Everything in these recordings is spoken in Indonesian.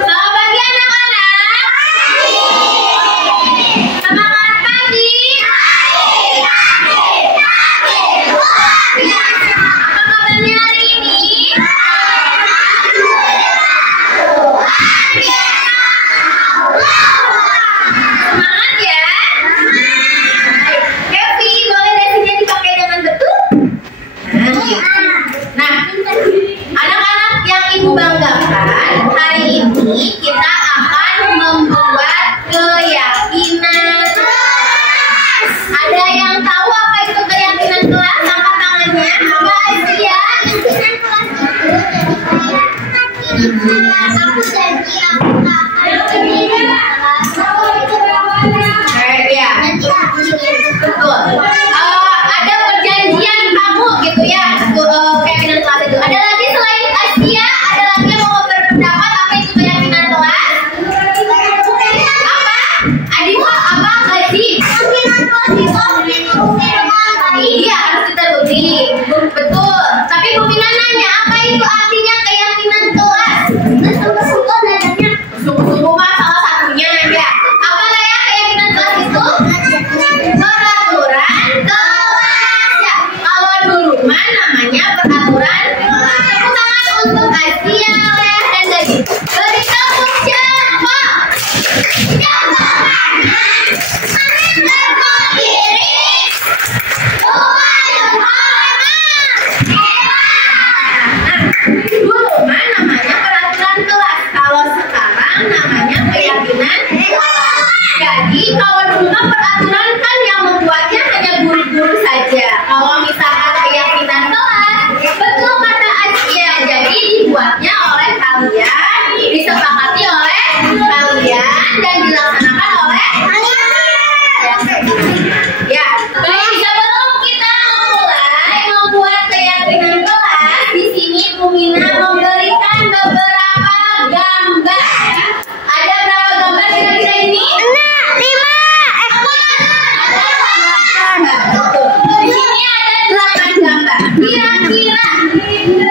Selamat pagi anak-anak. Semangat pagi. Apa kabarnya hari ini? Semangat ya. Happy, boleh dasinya dipakai dengan betul? Nah, anak-anak yang ibu banggakan, hari ini kita akan membuat keyakinan. Ada yang tahu apa itu keyakinan kelas? Angkat tangannya. Apa Asia? Keyakinan kelas itu aku janji aku ya, betul. Ada perjanjian kamu gitu ya, keyakinan kelas itu. Ada lagi selain Asia, ada lagi yang mau berpendapat apa itu keyakinan kelas? Apa? Adikku apa? Gaji? Keyakinan kelas itu iya, harus diterusi. Betul. Tapi Bu Mina nanya, apa itu artinya keyakinan kelas? Sungguh-sungguh nadanya. Sungguh-sungguh mah salah satunya ya. Apa ya keyakinan kelas itu? Peraturan kelas ya. Kalau dulu mah namanya peraturan kelas. Tepuk tangan untuk Asia, Lea, dan Gaji. Beri tepuk siapa? Siapa? Dulu mah namanya peraturan kelas. Kalau sekarang namanya keyakinan kelas. Jadi kalau dulu mah peraturan kan yang membuatnya hanya guru-guru saja. Kalau misalkan keyakinan kelas, betul kata Asia. Jadi dibuatnya oleh kalian, disepakati oleh kalian, dan dilaksanakan oleh kalian. Ya, baik, sebelum kita mulai membuat keyakinan kelas, di sini Bu Mina memberikan beberapa gambar. Ada berapa gambar kira-kira ini? 5. Di sini ada 8 gambar. Kira-kira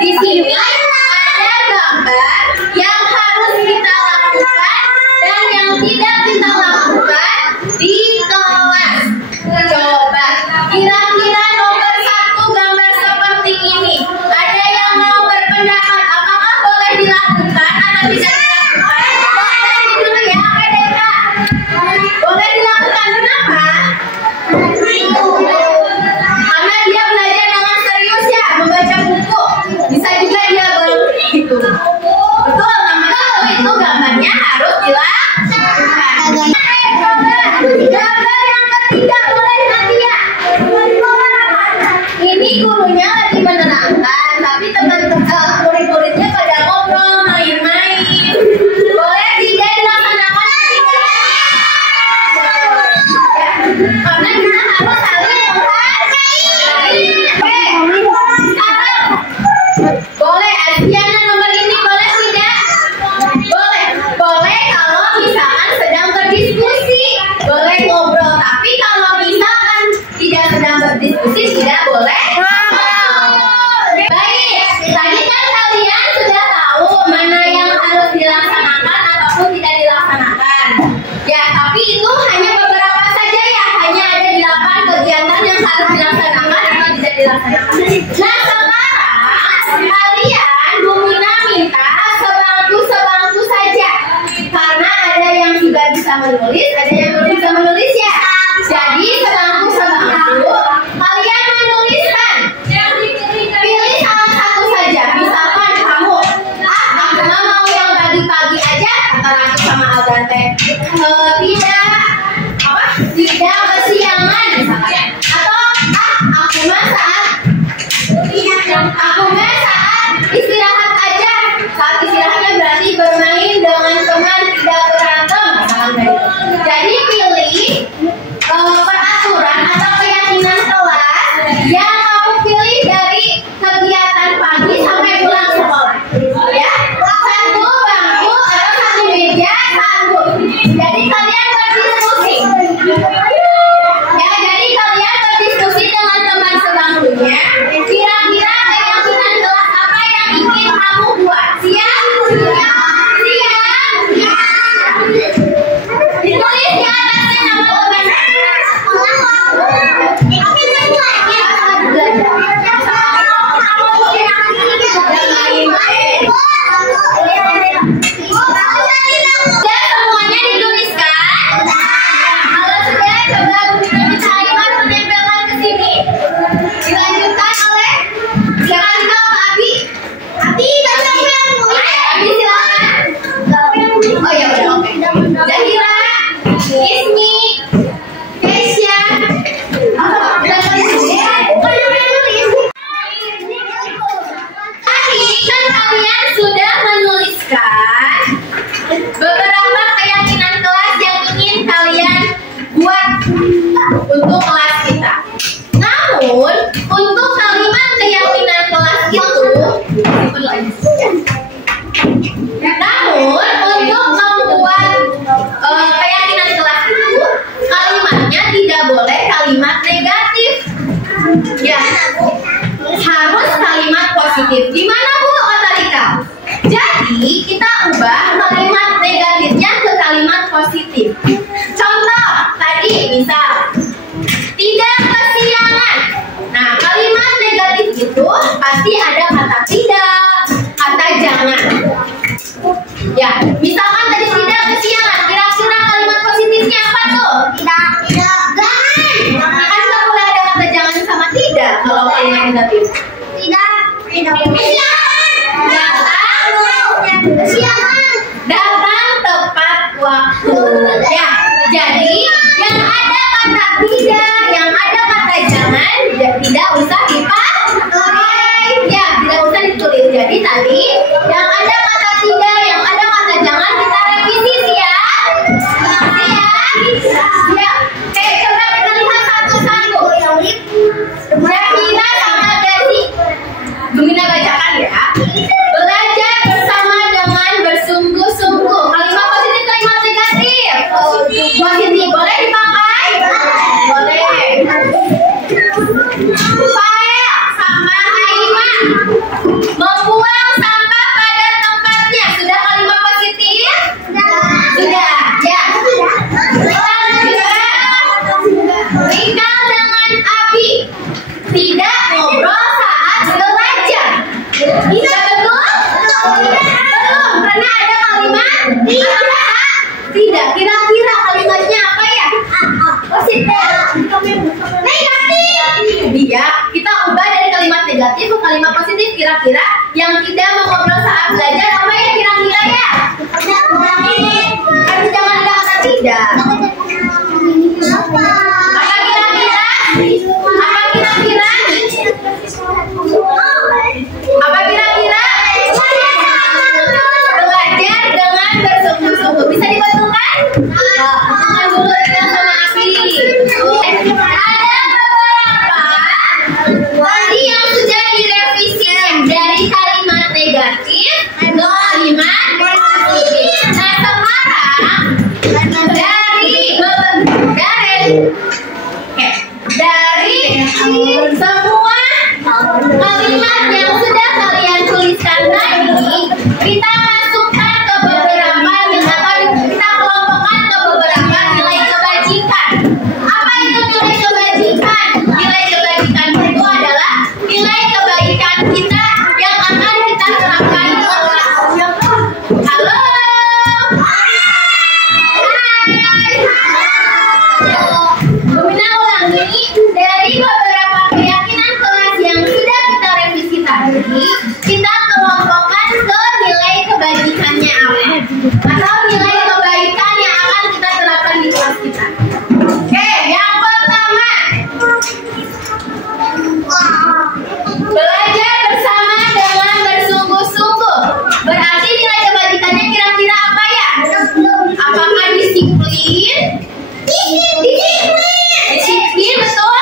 di sini ada gambar yang harus kita lakukan dan yang tidak kita lakukan di kelas. Coba, kira-kira nomor 1 gambar seperti ini. Ada yang mau berpendapat apakah boleh dilakukan atau tidak dilakukan? Dari dulu ya, Deka. Boleh dilakukan, kenapa? Karena dia belajar dengan serius ya, membaca buku. Bisa juga dia untuk kelas kita. Namun untuk kalimat keyakinan kelas itu, keyakinan kelas itu kalimatnya tidak boleh kalimat negatif. Ya, harus kalimat positif. Gimana Bu kata Rika? Jadi kita ubah kalimat negatifnya ke kalimat positif. Contoh tadi misal tidak kesiangan. Nah, kalimat negatif itu pasti ada kata tidak, kata jangan. Ya, misalkan tadi tidak kesiangan, kira-kira kalimat positifnya apa tuh? Tidak, jangan. Kan nggak boleh ada kata jangan sama tidak kalau kalimat negatif. Datang tepat waktu. Ya, jadi yang ada kata tidak, yang ada kata jangan, tidak usah dipakai. Ya, tidak usah ditulis. Jadi tadi yang ada kata tidak, yang ada kata jangan kita revisi ya. Ya. Oke, coba kita lihat satu-satu. Kira-kira sama gak sih? Gumina bacakan ya. Belajar bersama dengan bersungguh-sungguh. Kalimat positif, kalimat negatif. Positif boleh dipakai? Boleh. Fael sama Aiman membuang sampah pada tempatnya. Sudah kalimat positif? Sudah. Ya. Rika dengan Abi tidak ngobrol saat belajar. Bisa betul? Belum, karena ada kalimat tidak. Kira-kira kalimatnya apa ya? Positif. Negatif. Iya, kita ubah dari kalimat negatif ke kalimat positif. Kira-kira yang tidak mengobrol saat belajar apa ya kira-kira ya? Harus jangan ada kata tidak. Apa kira-kira? Apa kira-kira? Apa kira-kira? Belajar dengan bersungguh-sungguh. Bisa dibetulkan? Bukan dulu Rika sama Abi. Ada beberapa tadi yang sudah direvisi dari kalimat negatif ke kalimat positif. Nah sekarang dari semua kalimat yang sudah kalian tuliskan tadi, kita masukkan ke beberapa atau kita kelompokkan ke beberapa nilai kebajikan. Apa itu nilai kebajikan? Nilai kebajikan itu adalah nilai kebaikan kita yang akan kita terapkan ke kelas. Halo. Gumina ulangi, dari beberapa keyakinan kelas yang sudah kita revisi tadi, kita kelompokkan ke nilai kebajikannya apa? Atau nilai kebaikan yang akan kita terapkan di kelas kita. Oke, yang pertama, belajar bersama dengan bersungguh-sungguh. Berarti nilai kebajikannya kira-kira apa ya? Apakah disiplin? Disiplin, betul.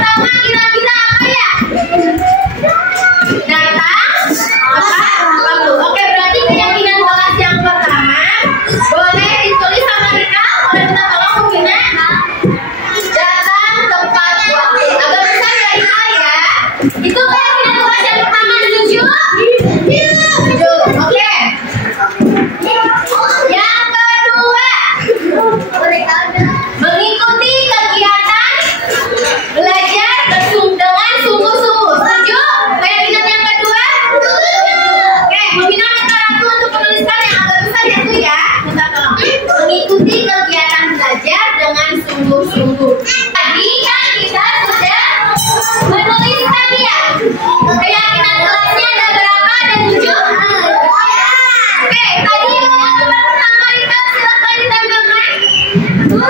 pertama kira-kira apa ya? Datang waktu. Oke, berarti keyakinan kelas yang pertama boleh ditulis sama Rika. Boleh minta tolong mungkinnya datang tepat waktu. Agak besar ya Rika ya. Itu keyakinan kelas yang pertama. Setuju? Setuju. Oke. Yang kedua, mengikuti kegiatan belajar dengan sungguh-sungguh. Setuju? Keyakinan yang kedua? Oke, meminta Ratu untuk menuliskan yang agak besar ya tuh ya. Minta tolong. Mengikuti kegiatan belajar dengan sungguh-sungguh. Tadi kan kita sudah menuliskan ya. Keyakinan kelasnya ada berapa? Ada 7? Oke, tadi yang pertama Rita silakan ditambahkan. Yang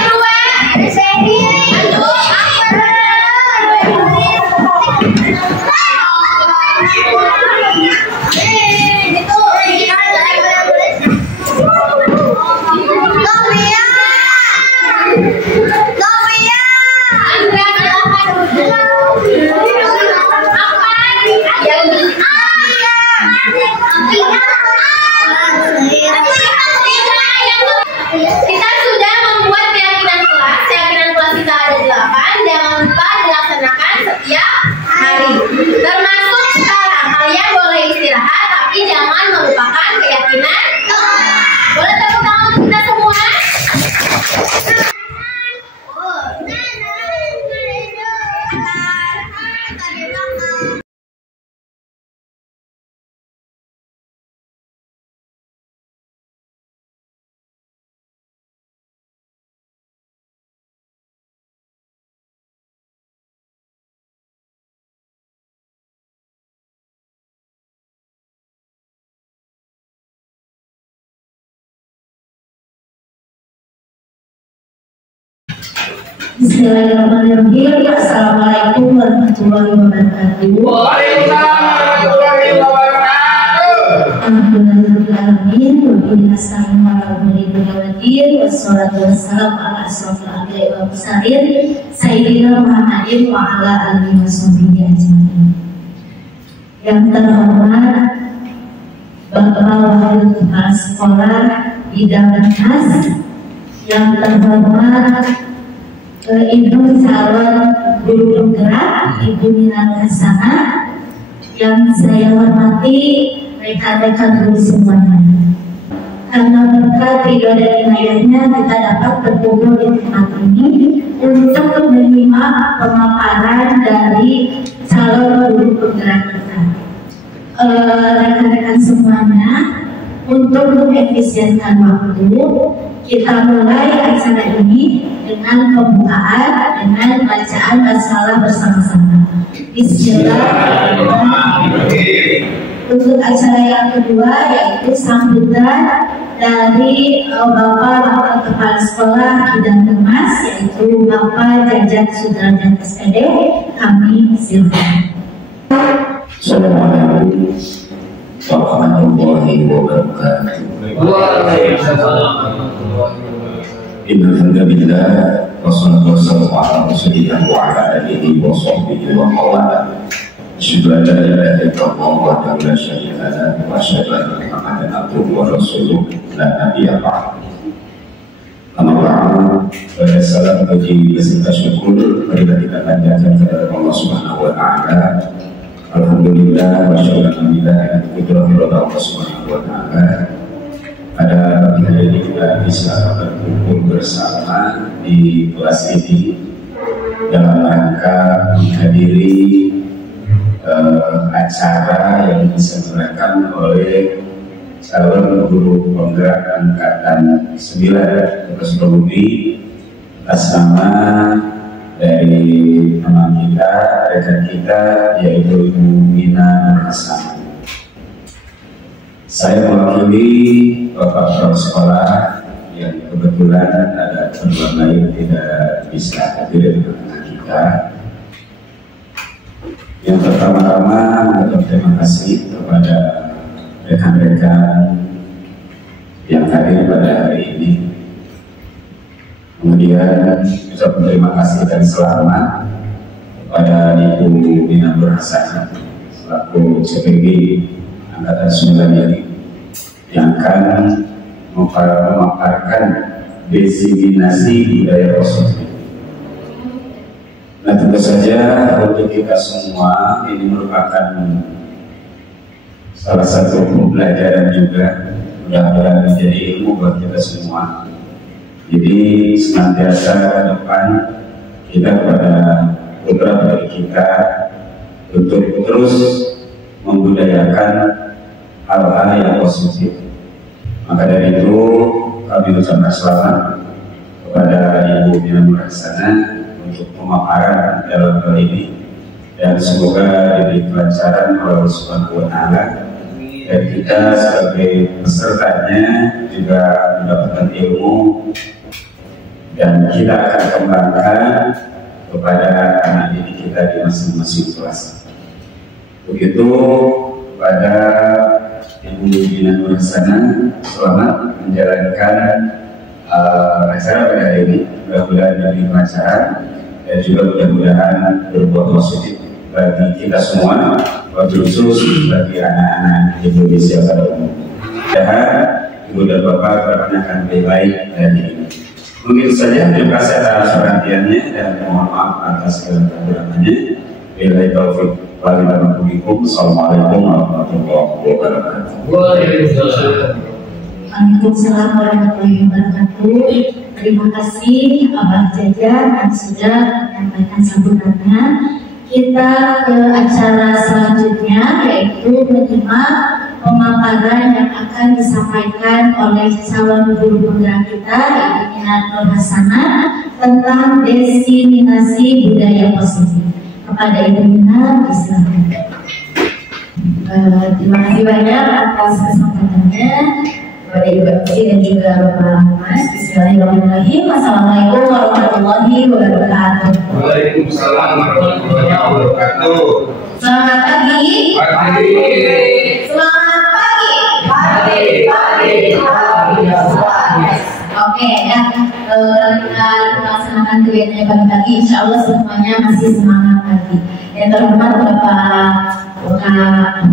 kedua, kita sudah membuat keyakinan kelas. Keyakinan kelas kita ada 8. Jangan lupa dilaksanakan setiap hari. Termasuk sekarang. Kalian boleh istirahat, tapi jangan melupakan keyakinan kelas. Boleh tepuk tangan untuk kita semua? Bismillahirrahmanirrahim. Assalamualaikum warahmatullahi wabarakatuh. Waalaikumsalam warahmatullahi wabarakatuh. Alhamdulillahirrahmanirrahim. Wabillahi nasta'in ala umuri dunya waddin. Wassalatu wassalamu ala asyrofil anbiya'i wal mursalin sayyidina Muhammadin wa ala alihi washabbihi ajmain. Yang terhormat Bapak Wakil Kepala Sekolah Bidang Mas, yang terhormat Ibu calon guru penggerak Ibu Minat Hasanah, yang saya hormati rekan-rekan guru semuanya. Karena berkat ridho dan inayahnya kita dapat berkumpul di tempat ini untuk menerima pemaparan dari calon guru penggerak kita. Rekan-rekan semuanya, untuk mengefisienkan waktu, kita mulai acara ini dengan pembukaan dengan bacaan basmalah bersama-sama. Bismillahirrahmanirrahim. Untuk acara yang kedua yaitu sambutan dari Bapak Wakil Kepala Sekolah Bidang Humas, yaitu Bapak Jajat Sudrajat SPD. Kami silakan. Assalamualaikum warahmatullahi wabarakatuh. Innal hamdalillah wassalatu wassalamu ala rasulillah wa ala alihi wa sahbihi wa mawala. Asyhadu an la ilaha illallah wahdahu la syarika lahu wa asyhadu anna Muhammadan abduhu wa rasuluh la nabiyya ba'd. Amma ba'd. Salam bagi beserta syukur marilah kita panjatkan kepada Allah Subhanahu wa taala. Alhamdulillah wa syukur alhamdulillah Allah Subhanahu wa ta'ala. Pada pagi hari ini kita bisa berkumpul bersama di kelas ini dalam rangka menghadiri acara yang diselenggarakan oleh calon guru penggerak angkatan 9 Kota Sukabumi atas nama dari teman kita, rekan kita, yaitu Ibu Mina Hasanah. Saya mewakili Bapak Kepala Sekolah yang kebetulan ada keperluan lain tidak bisa hadir di tengah kita. Yang pertama-tama mengucapkan terima kasih kepada rekan-rekan yang hadir pada hari ini. Kemudian ucap terima kasih dan selamat kepada Ibu Bina Nur Hasanah selaku CPG Angkatan 9 ini yang akan memaparkan diseminasi budaya positif. Nah, tentu saja untuk kita semua ini merupakan salah satu pembelajaran juga, mudah-mudahan menjadi ilmu buat kita semua. Jadi senantiasa ke depan kita kepada beberapa dari kita untuk terus membudayakan hal-hal yang positif. Maka dari itu kami ucapkan selamat kepada Ibu Bina Nur Hasanah untuk pemaparan dalam hal ini, dan semoga diberi kelancaran oleh Allah Subhanahu wa Ta'ala, dan kita sebagai pesertanya juga mendapatkan ilmu dan kita akan kembangkan kepada anak didik kita di masing-masing kelas. Begitu pada Ibu Bina Nur Hasanah, selamat menjalankan acara pada hari ini. Mudah-mudahan diberi kelancaran dan juga mudah-mudahan berbuat positif bagi kita semua, khusus bagi anak-anak Indonesia pada umumnya. Dan Ibu dan Bapak akan lebih baik dari ini. Mungkin saja, terima kasih atas perhatiannya dan mohon maaf atas segala kekurangannya. Billahi taufiq wal hidayah. Assalamualaikum warahmatullahi wabarakatuh. Waalaikumsalam warahmatullahi wabarakatuh. Terima kasih Abah Jaja yang sudah menyampaikan sambutannya. Kita ke acara selanjutnya, yaitu menyimak pemaparan yang akan disampaikan oleh calon guru penggerak kita, Ibu Bina Nur Hasanah, tentang diseminasi budaya positif. Kepada Ibu Bina, silakan. Terima kasih banyak atas kesempatannya kepada Ibu Aksi dan juga Bapak Mas. Bismillahirrahmanirrahim. Assalamualaikum warahmatullahi wabarakatuh. Waalaikumsalam warahmatullahi wabarakatuh. Selamat pagi. Pagi. Selamat pagi. Oke ya, kita melaksanakan kegiatannya pagi-pagi. Insya Allah semuanya masih semangat pagi. Yang terhormat Bapak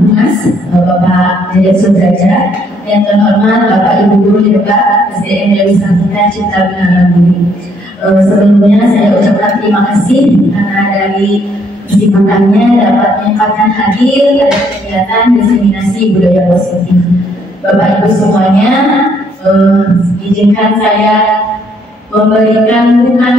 Mas, Bapak Jaja Sudrajat, yang terhormat Bapak Ibu Guru juga SDM dari Wisata Cipta Bina Mandiri. Sebelumnya saya ucapkan terima kasih karena dari kesibukannya dapat menyempatkan hadir pada kegiatan diseminasi budaya positif. Bapak Ibu semuanya, izinkan saya memberikan bukan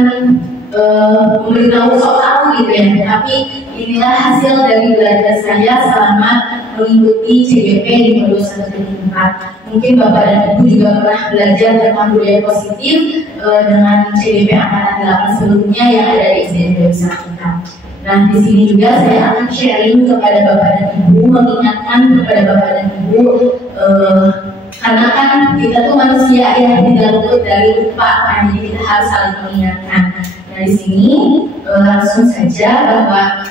memberitahu soal gitu ya, tapi inilah hasil dari belajar saya selama mengikuti CGP di modul 1.4. Mungkin Bapak dan Ibu juga pernah belajar tentang budaya positif dengan CGP angkatan 8 sebelumnya yang ada di SDM Desa kita. Nah, di sini juga saya akan sharing kepada Bapak dan Ibu, mengingatkan kepada Bapak dan Ibu, karena kan kita tuh manusia yang tidak luput dari lupa, kan? Jadi kita harus saling mengingatkan. Nah, di sini langsung saja bahwa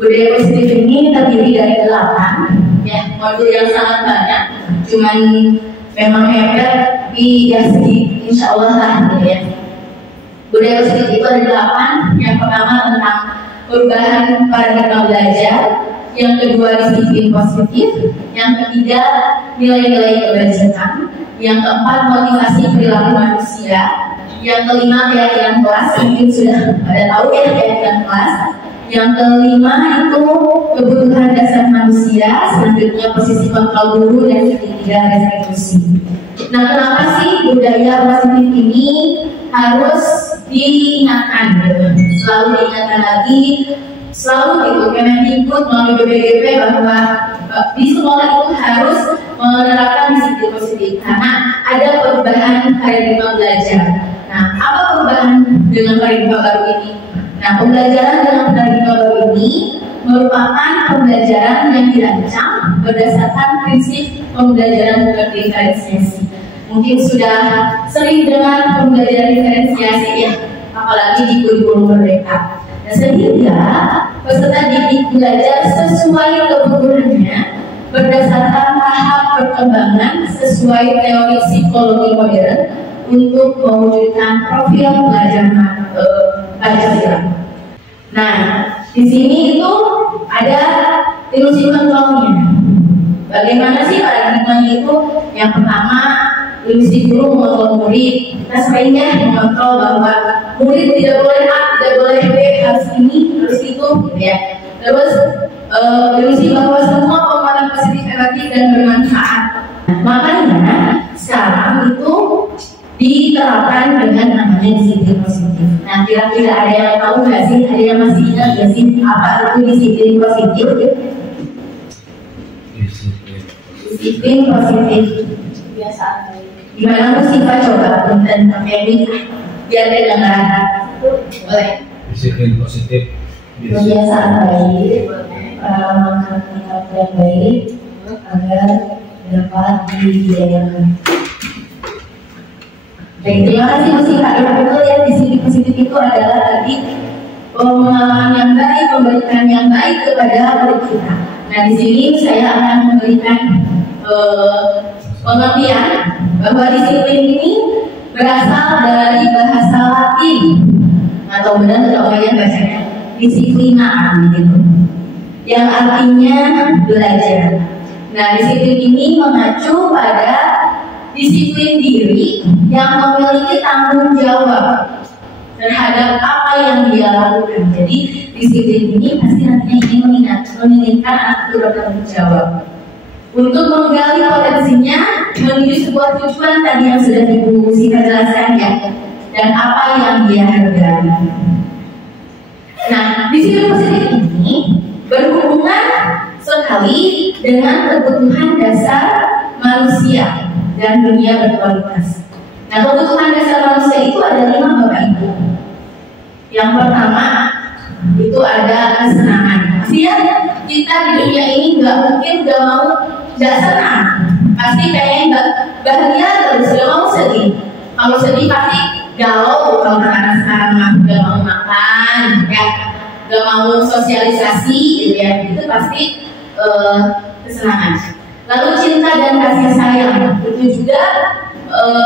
budaya positif ini terdiri dari 8 ya, modul yang sangat banyak. Cuman memang hebat, tapi ya sedikit, insya Allah lah gitu ya. Budaya positif itu ada 8. Yang pertama tentang perubahan paradigma belajar, yang kedua disiplin positif, yang ketiga nilai-nilai kebajikan, yang keempat motivasi perilaku manusia, yang kelima keyakinan kelas, mungkin sudah pada tahu ya keyakinan kelas, yang kelima itu kebutuhan dasar manusia, selanjutnya posisi kontrol guru, dan ketiga restitusi. Nah, kenapa sih budaya positif ini harus diingatkan gitu? Selalu diingatkan lagi, selalu gitu, Kemendikbud melalui BPGP bahwa di sekolah itu harus menerapkan disiplin positif karena ada perubahan paradigma belajar. Nah, apa perubahan dengan paradigma baru ini? Nah, pembelajaran dengan paradigma baru ini merupakan pembelajaran yang dirancang berdasarkan prinsip pembelajaran berdiferensiasi. Mungkin sudah sering dengar pembelajaran diferensiasi ya, apalagi di kurikulum merdeka. Nah, sehingga peserta didik belajar sesuai kebutuhannya berdasarkan tahap perkembangan sesuai teori psikologi modern untuk mewujudkan profil pelajar Pancasila. Nah, di sini itu ada ilusi kontrolnya. Bagaimana sih paradigmanya itu? Yang pertama, ilusi guru mengontrol murid. Kita seringnya mengontrol bahwa murid tidak boleh A, tidak boleh B, harus ini, harus itu, gitu ya. Terus ilusi bahwa semua penguatan positif efektif dan bermanfaat. Makanya sekarang itu diterapkan dengan namanya disiplin positif. Nah, kira-kira ada yang tahu nggak sih? Ada yang masih ingat nggak sih apa itu disiplin positif? Disiplin positif. Biasa. Gimana Musifah coba dan pakai mic biar dia dengar. Boleh. Disiplin positif. Kebiasaan baik, sikap yang baik agar dapat dijalankan. Baik, terima kasih Musifah. Ya betul ya, disiplin positif itu adalah tadi pengalaman yang baik, memberikan yang baik kepada murid kita. Nah, di sini saya akan memberikan pengertian bahwa disiplin ini berasal dari bahasa Latin atau benar kalau kalian bacanya disiplina gitu, yang artinya belajar. Nah, disiplin ini mengacu pada disiplin diri yang memiliki tanggung jawab terhadap apa yang dia lakukan. Jadi disiplin ini pasti nantinya ingin menginginkan anak itu bertanggung jawab untuk menggali potensinya menuju sebuah tujuan tadi yang sudah Ibu Sita jelaskan ya, dan apa yang dia hargai. Nah, disiplin positif ini berhubungan sekali dengan kebutuhan dasar manusia dan dunia berkualitas. Nah, kebutuhan dasar manusia itu ada 5 Bapak Ibu. Yang pertama itu ada kesenangan. Pasti ya, kita di dunia ini nggak mungkin nggak senang. Pasti pengen bahagia terus, nggak mau sedih. Kalau sedih pasti galau. Kalau anak sekarang nggak mau makan, ya, nggak mau sosialisasi, gitu ya. Itu pasti kesenangan. Lalu cinta dan kasih sayang itu juga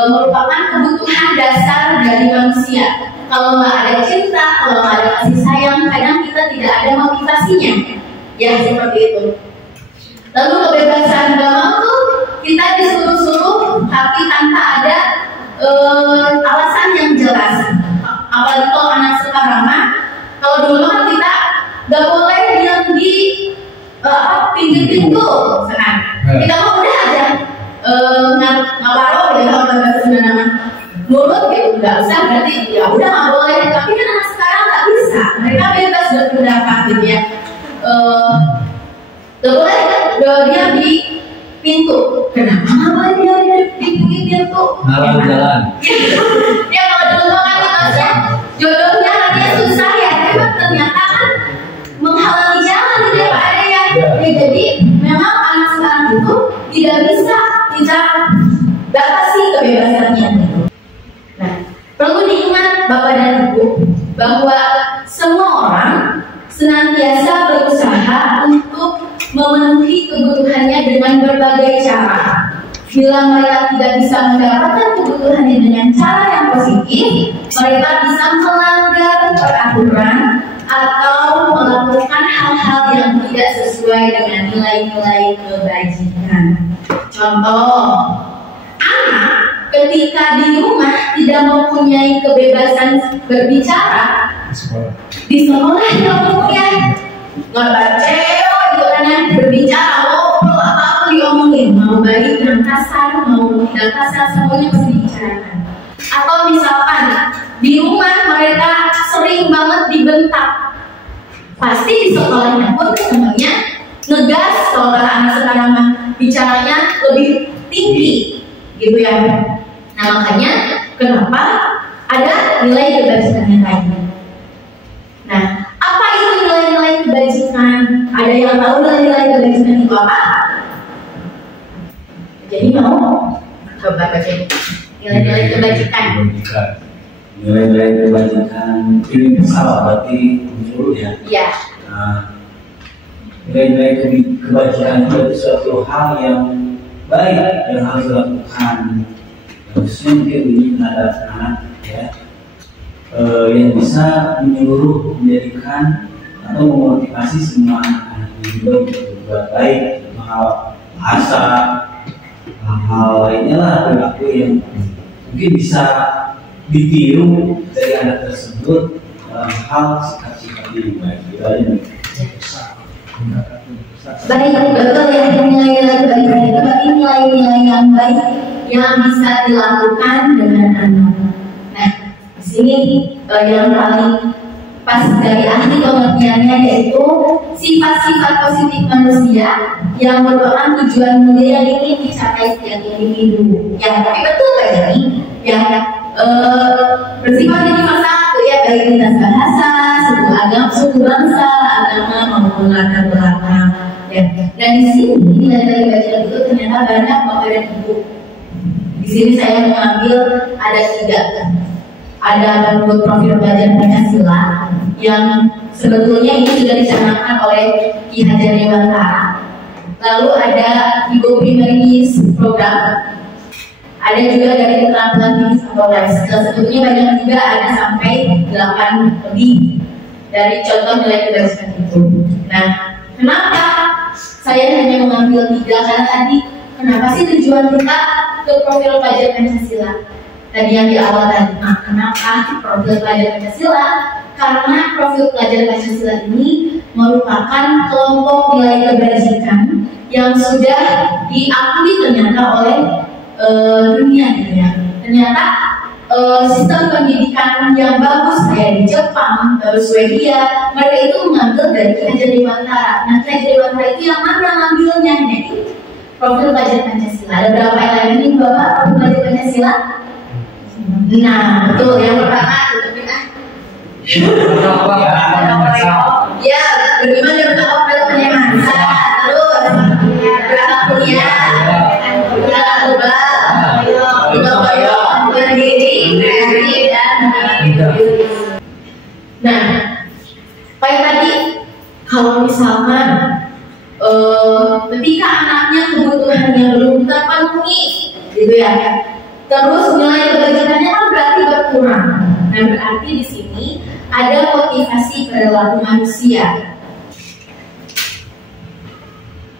merupakan kebutuhan dasar dari manusia. Kalau nggak ada cinta, kalau nggak ada kasih sayang, kadang kita tidak ada motivasinya, ya seperti itu. Lalu kebebasan agama tuh kita disuruh-suruh, tapi tanpa ada alasan yang jelas. Apalagi kalau anak sekarang mah, kalau dulu kan kita nggak boleh diam di pinggir pintu, sekarang kita mau udah aja ngawaro ya, kalau bahasa Sunda nama nurut gitu, nggak usah berarti ya udah nggak boleh. Tapi kan anak sekarang nggak bisa, mereka bebas berpendapat gitu ya. Nggak boleh dia di pintu. Kenapa nggak boleh dia di pintu? Halang jalan. Ya kalau dulu kan kita jodohnya hanya susah ya, tapi ternyata kan menghalangi jalan gitu ya Pak Ade ya. Jadi memang anak sekarang itu tidak bisa batasi kebebasannya gitu. Nah, perlu diingat Bapak dan Ibu bahwa semua orang senantiasa berusaha untuk memenuhi kebutuhannya dengan berbagai cara. Bila mereka tidak bisa mendapatkan kebutuhannya dengan cara yang positif, mereka bisa melanggar peraturan atau melakukan hal-hal yang tidak sesuai dengan nilai-nilai kebajikan. Contoh, anak ketika di rumah tidak mempunyai kebebasan berbicara, di sekolah tidak mempunyai ngebaceo itu kan ya, berbicara, ngobrol apa-apa diomongin, mau baik dan kasar, mau tidak kasar, semuanya pasti dibicarakan. Atau misalkan di rumah mereka sering banget dibentak, pasti di sekolahnya pun semuanya ngegas. Kalau kata anak sekarang bicaranya lebih tinggi gitu ya. Nah, makanya kenapa ada nilai kebajikan tadi. Nah, apa itu nilai-nilai kebajikan? Ada yang tahu nilai-nilai kebajikan itu apa? Jadi mau coba baca nilai-nilai kebajikan. Nilai-nilai kebajikan ini besar berarti muncul ya. Iya. Nah, nilai-nilai kebajikan itu suatu hal yang baik yang harus dilakukan Khususnya mungkin ini terhadap anak ya, yang bisa menyeluruh menjadikan atau memotivasi semua anak-anak juga berbuat baik, hal bahasa, hal lainnya lah perilaku yang mungkin bisa ditiru dari anak tersebut dalam hal sikap-sikap diri baik. Baik, betul ya, nilai-nilai baik itu berarti nilai-nilai yang baik yang bisa dilakukan dengan anak. Nah, di sini yang paling pas dari ahli pengertiannya yaitu sifat-sifat positif manusia yang merupakan tujuan mulia yang ingin dicapai setiap individu. Ya, tapi betul Pak Jani, ya bersifat universal ya, baik lintas bahasa, suku agama, suku bangsa, agama maupun latar belakang. Ya. Dan di sini nilai-nilai belajar itu ternyata banyak Bapak dan Ibu. Di sini saya mengambil ada 3. Ada bentuk profil belajar Pancasila yang sebetulnya ini sudah dicanangkan oleh Ki Hajar Dewantara. Lalu ada Ibu Primaries Program. Ada juga dari keterampilan bisnis atau life skill. Sebetulnya banyak juga, ada sampai 8 lebih dari contoh nilai kebajikan itu. Nah, kenapa saya hanya mengambil 3? Karena tadi, kenapa sih tujuan kita ke profil pelajar Pancasila? Tadi yang di awal tadi, kenapa profil pelajar Pancasila? Karena profil pelajar Pancasila ini merupakan kelompok nilai kebajikan yang sudah diakui ternyata oleh dunia ya. Ternyata sistem pendidikan yang bagus kayak di Jepang, terus Swedia, mereka itu mengambil dari Ki Hajar Dewantara. Nah, Ki Hajar Dewantara itu yang mana ngambilnya? Jadi profil pelajar Pancasila. Ada berapa elemen ini Bapak profil pelajar Pancasila? Nah, betul. Yang pertama itu ya, bagaimana bentuk operatornya masa, terus berapa kuliah, berapa global, berdiri, kreatif, dan nah, kayak tadi, kalau misalkan ketika anaknya kebutuhannya belum terpenuhi, gitu ya, terus nilai kebajikannya kan berarti berkurang. Nah, berarti di sini ada motivasi perilaku manusia.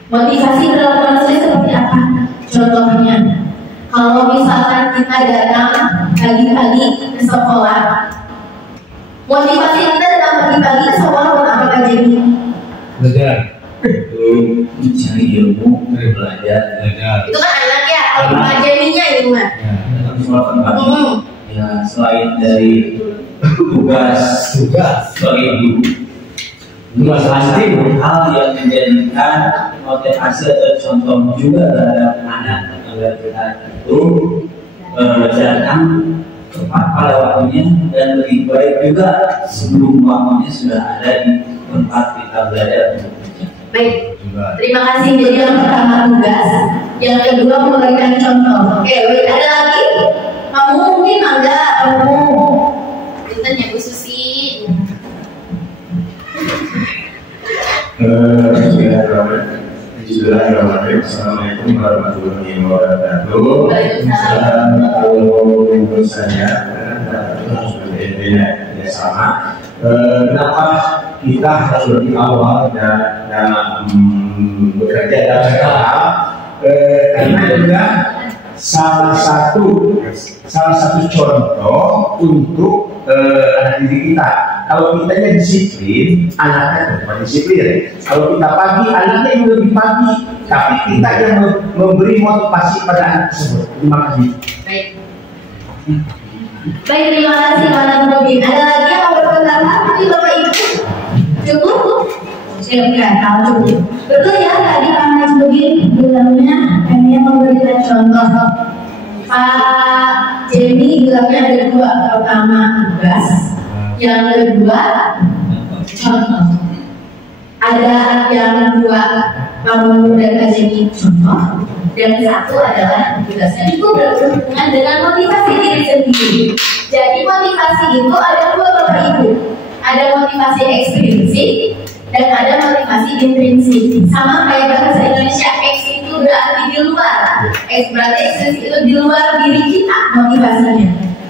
Motivasi perilaku manusia seperti apa? Contohnya, kalau misalkan kita datang pagi-pagi ke sekolah, motivasi kita datang pagi-pagi ke sekolah buat apa Pak Jemi? Belajar. Mencari ilmu, belajar. Itu kan anak ya, kalau Pak Jeminya itu mah. Ya, selain dari tugas sebagai guru, tugas pasti hal yang menjadikan motivasi atau contoh juga terhadap anak agar kita itu datang tepat pada waktunya dan lebih baik juga sebelum waktunya sudah ada di tempat kita belajar. Baik, terima kasih. Jadi yang pertama tugas, yang kedua memberikan contoh. Oke, ada lagi? Kamu mungkin ada, kamu Pinten ya Bu Susi. Bismillahirrahmanirrahim. Assalamualaikum warahmatullahi wabarakatuh. Waalaikumsalam. Kalau saya ya sama. Kenapa kita harus lebih awal dalam bekerja dalam hal? Karena juga salah satu contoh untuk anak didik kita. Kalau kitanya disiplin, anaknya juga disiplin. Kalau kita pagi, anaknya juga lebih pagi. Tapi kita yang memberi motivasi pada anak tersebut. Terima kasih. Baik. Baik, terima kasih Pak Nubin. Ada lagi yang mau berkomentar? Tapi Bapak Ibu cukup? Silakan, kalau cukup. Betul ya tadi Pak Nubin bilangnya hanya memberikan contoh. Pak Jemi bilangnya ada 2, pertama tugas, yang kedua contoh. Ada yang 2 kamu dan Pak Jemi contoh, dan 1 adalah tugasnya itu berhubungan dengan motivasi diri sendiri. Jadi motivasi itu ada 2 Bapak Ibu, ada motivasi ekstrinsik dan ada motivasi intrinsik. Sama kayak bahasa Indonesia, X itu berarti di luar. Berarti ekstrinsik itu di luar diri kita motivasinya.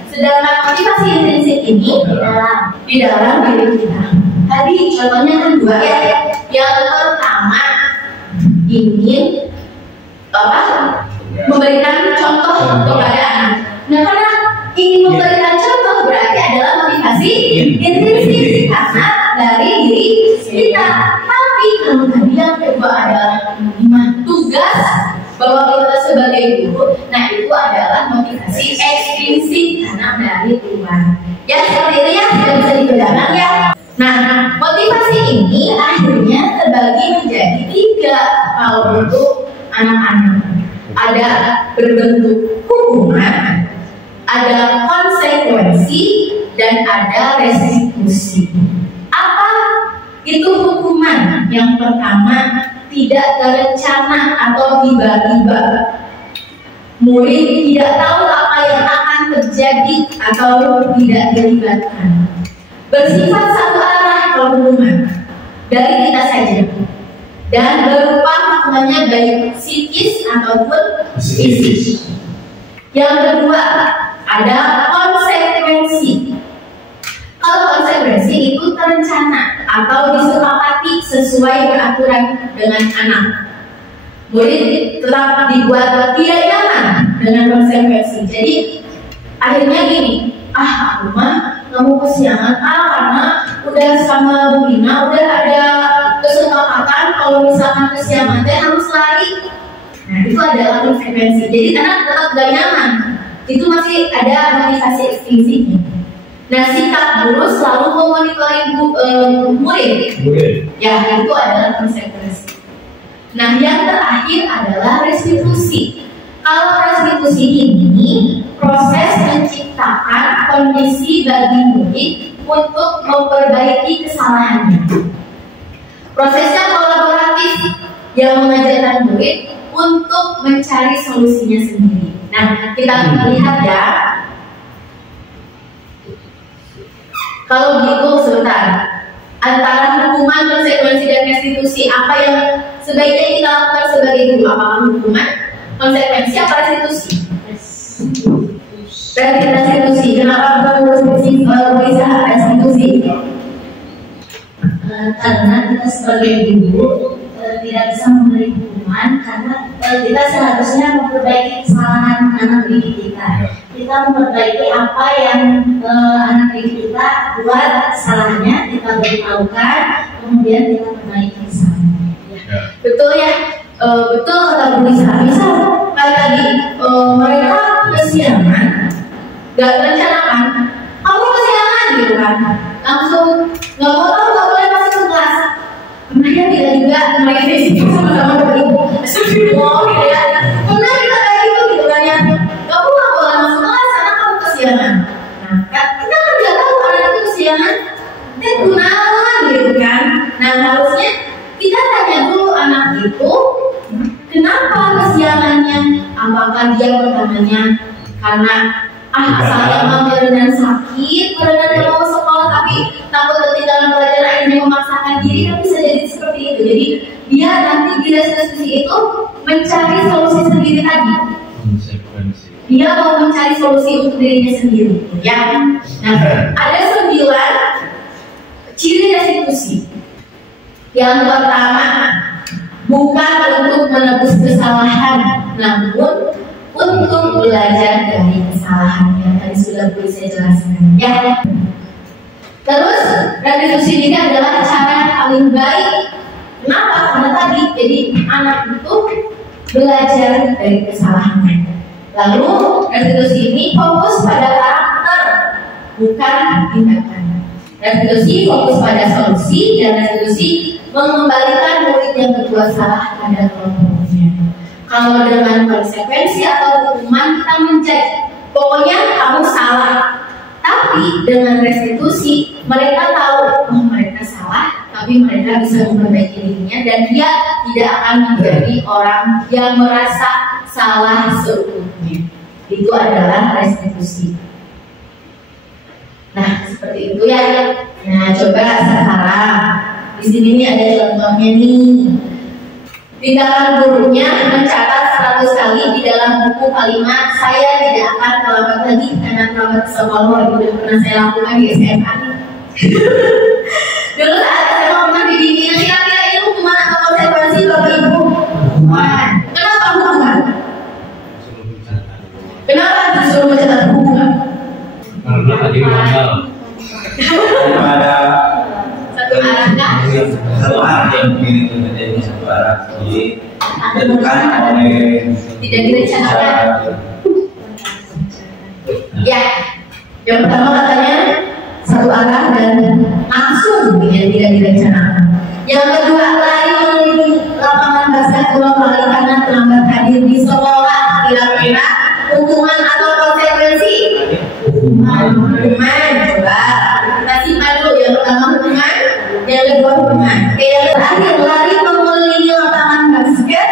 Sedangkan motivasi intrinsik ini di dalam diri kita. Tadi contohnya kan dua ya. Yang pertama ingin memberikan contoh kepada anak. Nah, karena ingin memberikan contoh berarti adalah motivasi intrinsik karena dari diri kita. Tapi kalau tadi yang kedua adalah tugas bahwa kita sebagai guru, nah itu adalah motivasi ekstrinsik karena dari luar. Ya seperti itu ya, sudah bisa dibedakan ya. Nah, motivasi ini akhirnya terbagi menjadi 3 kalau untuk anak-anak. Ada berbentuk hukuman, ada konsekuensi, dan ada restitusi. Apa itu hukuman? Yang pertama, tidak terencana atau tiba-tiba. Murid tidak tahu apa yang akan terjadi atau tidak dilibatkan. Bersifat satu arah kalau hukuman dari kita saja, dan berupa hukumannya baik psikis ataupun fisik. Yang kedua ada konsekuensi. Kalau konsekuensi itu terencana atau disepakati sesuai peraturan dengan anak. Murid tetap dibuat tidak nyaman dengan konsekuensi. Jadi akhirnya gini, aku mah kamu kesiangan karena udah sama Bu Ina udah ada kesepakatan kalau misalkan kesiangan teh harus lari. Nah itu adalah konsekuensi. Jadi anak tetap gak nyaman. Itu masih ada motivasi ekstrinsiknya. Nah sikap guru selalu memonitoring murid. Ya itu adalah konsekuensi. Nah yang terakhir adalah restitusi. Kalau restitusi ini proses menciptakan kondisi bagi murid untuk memperbaiki kesalahannya. Prosesnya kolaboratif yang mengajarkan murid untuk mencari solusinya sendiri. Nah, kita lihat ya. Kalau gitu sebentar, antara hukuman, konsekuensi, dan restitusi, apa yang sebaiknya kita lakukan sebagai guru? Apakah hukuman, konsekuensi, apa restitusi? Restitusi. Kenapa bisa restitusi? Karena kita sebagai guru tidak bisa memberi hukuman karena kita seharusnya memperbaiki kesalahan anak didik kita. Kita memperbaiki apa yang anak didik kita buat kesalahannya, kita beritahukan, kemudian kita perbaiki kesalahannya. Ya. Betul ya, betul kata Bu Lisa. Misal kayak tadi mereka kesiangan, gak rencanakan, kamu kesiangan gitu kan, langsung nggak mau tahu nggak boleh masuk ke kelas. Pernah ya kita juga mereka di sini sama-sama beribu, astagfirullah gitu ya. Pernah kita kayak gitu kan ya, kamu nggak boleh masuk kelas karena kamu kesiangan. Nah kita kan nggak tahu anak itu kesiangan, dan kenalan gitu kan. Nah harusnya kita tanya dulu anak itu kenapa kesiangannya. Apakah dia pertamanya karena saya emang berenang sakit, berenang gak mau sekolah tapi takut ketinggalan pelajaran, akhirnya memaksakan diri, kan bisa jadi seperti itu. Jadi dia nanti di restitusi itu mencari solusi sendiri tadi. Dia mau mencari solusi untuk dirinya sendiri, ya. Nah, ada 9 ciri restitusi. Yang pertama, bukan untuk menebus kesalahan, namun untuk belajar dari kesalahan yang tadi sudah saya jelaskan. Ya. Terus restitusi ini adalah cara yang paling baik. Kenapa? Karena tadi jadi anak itu belajar dari kesalahannya. Lalu restitusi ini fokus pada karakter, bukan tindakan. Restitusi fokus pada solusi, dan restitusi mengembalikan murid yang berbuat salah pada kelompoknya. Kalau dengan konsekuensi atau hukuman kita menjudge, pokoknya kamu salah. Tapi dengan restitusi mereka tahu mereka salah, tapi mereka bisa memperbaiki dirinya dan dia tidak akan menjadi orang yang merasa salah seutuhnya. Itu adalah restitusi. Nah seperti itu ya. Nah coba sekarang di sini nih ada contohnya nih. Tindakan gurunya mencatat 100 kali di dalam buku kalimat saya tidak akan terlambat lagi karena terlambat ke sekolah. Itu pernah saya lakukan di SMA. Dulu saat SMA pernah dididik kira-kira ini hukuman atau konsekuensi Bapak Ibu? Hukuman. Kenapa hukuman? Kenapa disuruh mencatat hukuman? Karena tadi magal. Ada Satu arah kah? satu arah yang begitu menjadi satu arah, jadi ditentukan oleh Tidak direncanakan. Ya, yang pertama katanya satu arah dan langsung yang tidak direncanakan. Yang kedua, lari mengelilingi lapangan basket 2 kali karena terlambat hadir di sekolah. Kira-kira hukuman atau konsekuensi? Hukuman. Coba kita simpan dulu. Yang pertama hukuman, yang kedua hukuman. Oke, yang terakhir lari mengelilingi lapangan basket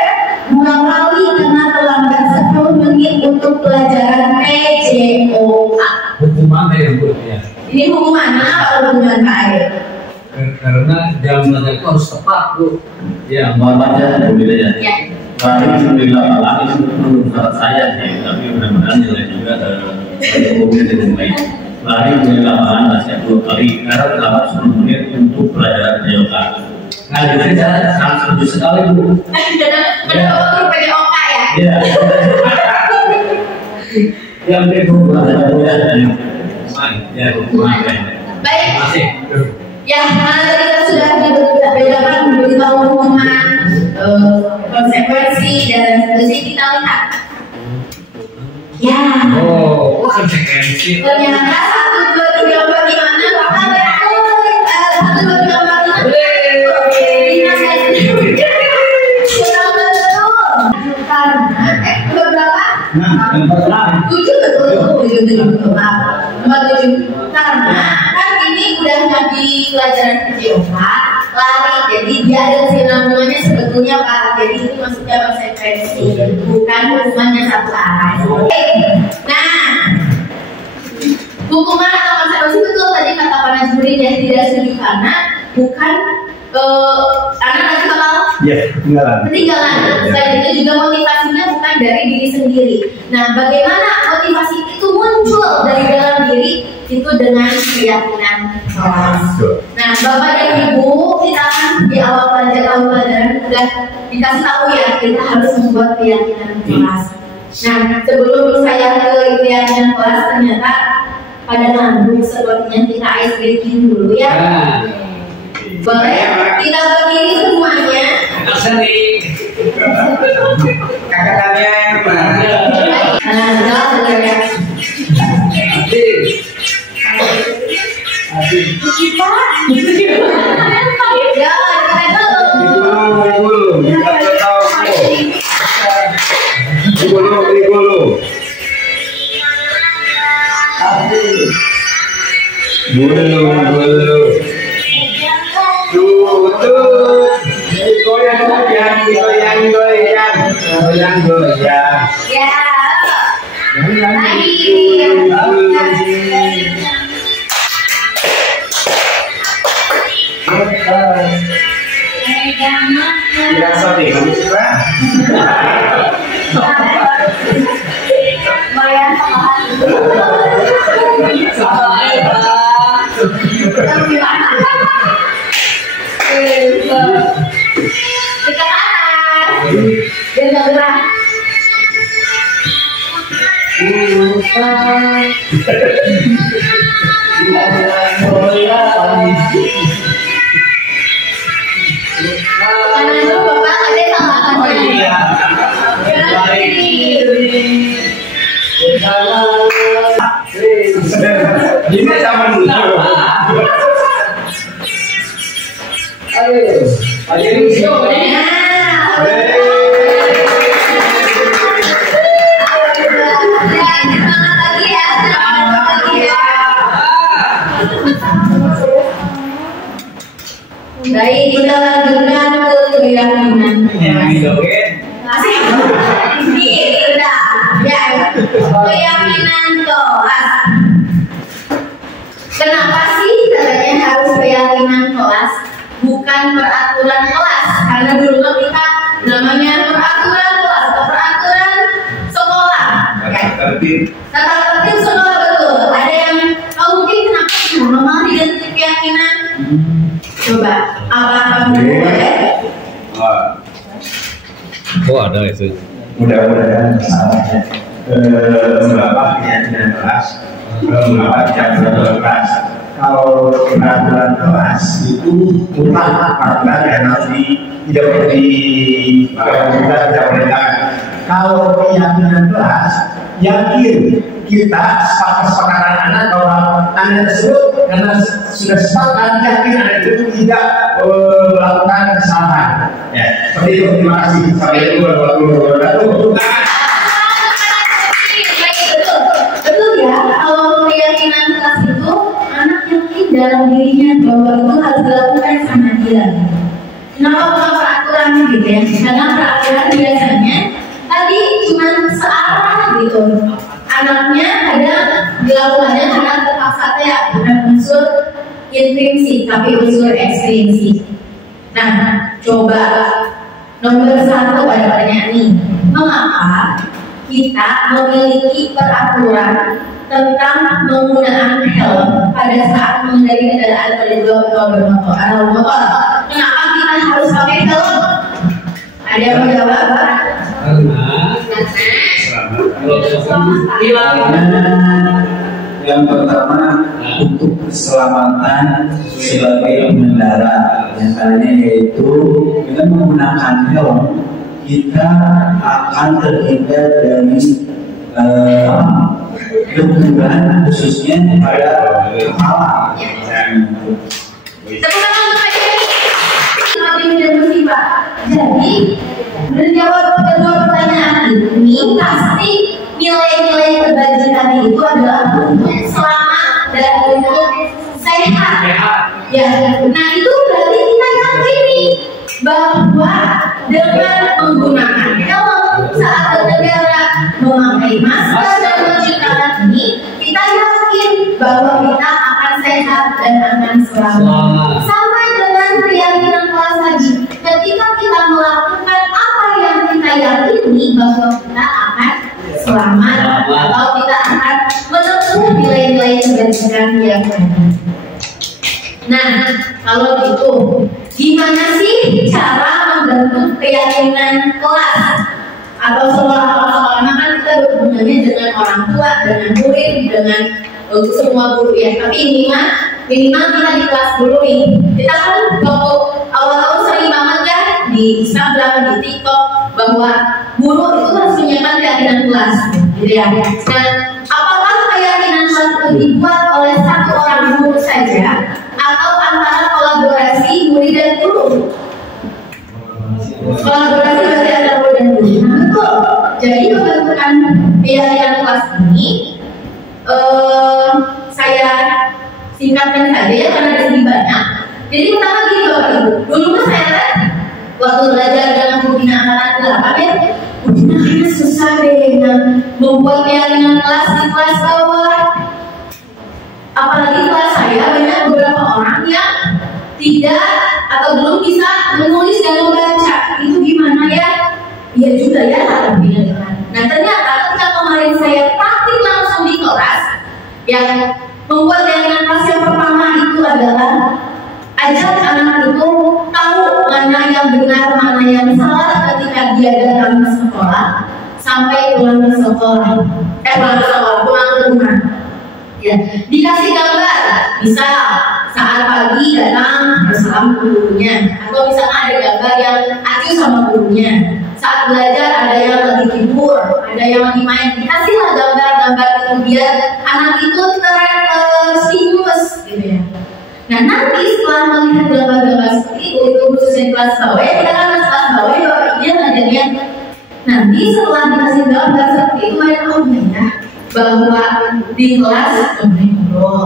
2 kali karena terlambat 10 menit untuk pelajaran PJOA. Hukuman yang Bu ya. Ini hukuman, apa hukuman Pak Air? Karena jam belajar itu harus tepat Bu. Ya, muhammad ya berbeda ya. Ya. Lari di lapangan itu menurut saya sih, tapi mudah-mudahan nilai juga hukumnya dengan baik. Lari di lapangan basket 2 kali karena terlambat 10 menit untuk pelajaran PJOA. Nah, jadi saya sangat setuju sekali Bu. Kenapa guru PJOK ya? Iya. Yang kedua adalah ya hukuman. Baik. masih. Ya, tadi kita sudah bedakan memberitahu hukuman, konsekuensi dan seterusnya. Kita lihat. Ya. Oh, konsekuensi. Ternyata 1, 2, 3, 4, 5, 6 Bapak betul. 1, 2, 3, 4, 5. Lima saya sendiri. Kurang betul. Karena berapa? 7 betul. 7 betul. Nomor 7. Karena kan ini udah di pelajaran PJOK lari, jadi dia ada sinambungannya sebetulnya Pak. Jadi itu maksudnya konsekuensi, bukan hukumannya satu arah. Nah, hukuman atau konsekuensi betul tadi kata Pak Najmuddin yang tidak setuju karena bukan anak lagi bakal ketinggalan. Selain itu juga motivasinya bukan dari diri sendiri. Nah, bagaimana motivasi itu muncul dari dalam diri? Itu dengan keyakinan kelas. Nah, Bapak dan Ibu, kita kan di awal pelajaran udah dikasih tahu ya, kita harus membuat keyakinan kelas. Nah, sebelum saya ke keyakinan kelas, ternyata pada lambung sepertinya kita ice breaking dulu ya. Boleh kita berdiri semuanya. Kakatannya mana? Nah, ya. Ya, Ini zaman dulu. Baik, kita lanjutkan ke keyakinan. Ini udah, ya. Keyakinan kelas. Kenapa sih katanya harus keyakinan kelas, bukan peraturan kelas? Karena dulu kita Tata tertib semua betul. Ada yang mungkin kenapa normal diganti keyakinan? Coba apa boleh? Oh ada itu. Mudah-mudahan salah ya. Beberapa keyakinan kelas, beberapa keyakinan kelas. Kalau peraturan kelas itu mutlak peraturan yang harus tidak boleh. Kalau keyakinan kelas, yakin kita sepakatan anak bahwa anak tersebut karena sudah sepakat yakin anak itu tidak melakukan kesalahan. Ya, seperti itu. Terima kasih. Sampai jumpa warahmatullahi wabarakatuh. Betul ya, kalau keyakinan kelas itu anak yakin dalam dirinya bahwa itu harus dilakukan sama dia. Kenapa bukan peraturan gitu ya? Karena peraturan biasanya tadi cuma searah gitu. Anaknya kadang dilakukannya karena terpaksa ya, bukan unsur intrinsik tapi unsur ekstrinsik. Nah, coba nomor 1 ada pertanyaan nih. Mengapa kita memiliki peraturan tentang penggunaan helm pada saat mengendari kendaraan pada dua bermotor? Kenapa kita harus pakai helm? Ada yang menjawab? Yang pertama untuk keselamatan sebagai pengendara, yang lainnya yaitu dengan menggunakan helm kita akan terhindar dari benturan khususnya pada kepala. Jadi menjawab kedua pertanyaan ini pasti nilai-nilai kebajikan itu adalah untuk selamat dan untuk sehat. Ya, nah itu berarti kita yakini bahwa dengan menggunakan helm saat berkendara, memakai masker dan mencuci tangan ini, kita yakin bahwa kita akan sehat dan akan selamat. Sama dengan keyakinan kelas tadi, ketika kita melakukan apa yang kita yakini bahwa kita akan selamat atau kita akan menempuh nilai-nilai kebajikan yang ada. Nah, kalau gitu, gimana sih cara membentuk keyakinan kelas atau sekolah-sekolah? Kan kita berhubungannya dengan orang tua, dengan murid, dengan semua guru ya. Tapi minimal kita di kelas dulu nih. Kita kan waktu awal-awal sering banget ya di Instagram, di TikTok bahwa guru itu harus menyiapkan keyakinan kelas, gitu ya. Nah, apakah keyakinan kelas itu dibuat oleh satu orang guru saja atau antara kolaborasi murid dan guru? Kolaborasi berarti antara murid dan guru. Nah, betul. Jadi pembentukan keyakinan kelas ini saya singkatkan saja ya karena di sini banyak. Jadi pertama gini Bapak Ibu, dulu saya waktu belajar dalam pembina angkatan 8 ya, kayaknya susah deh membuat keyakinan kelas di kelas bawah. Apalagi kelas saya banyak beberapa orang yang tidak atau belum bisa menulis dan membaca. Itu gimana ya? Iya juga ya tapi nah ternyata ketika kemarin saya praktik langsung di kelas, yang membuat keyakinan kelas yang pertama itu adalah ajak anak itu tahu mana yang benar, mana yang salah ketika dia datang ke sekolah sampai pulang ke sekolah, pulang ke rumah. Ya, dikasih gambar, misal saat pagi datang bersama gurunya, atau misalnya ada gambar yang acuh sama gurunya. Saat belajar ada yang lagi tidur, ada yang lagi main. Dikasihlah gambar-gambar itu biar anak itu terstimulus, gitu ya. Nah nanti setelah melihat gambar-gambar seperti itu khususnya kelas bawah ya, kita kan kelas bawah ya Bapaknya ngajarnya. Nanti setelah dikasih gambar seperti itu mereka ya bahwa di kelas gak boleh ngobrol,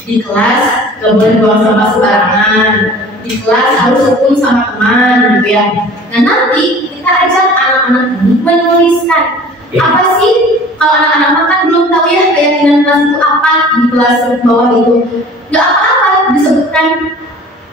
di kelas gak boleh buang sampah sembarangan, di kelas harus rukun sama teman, gitu ya. Nah nanti kita ajak anak-anak ini menuliskan apa sih, kalau anak-anak kan belum tahu ya keyakinan kelas itu apa di kelas bawah itu, nggak apa-apa disebutkan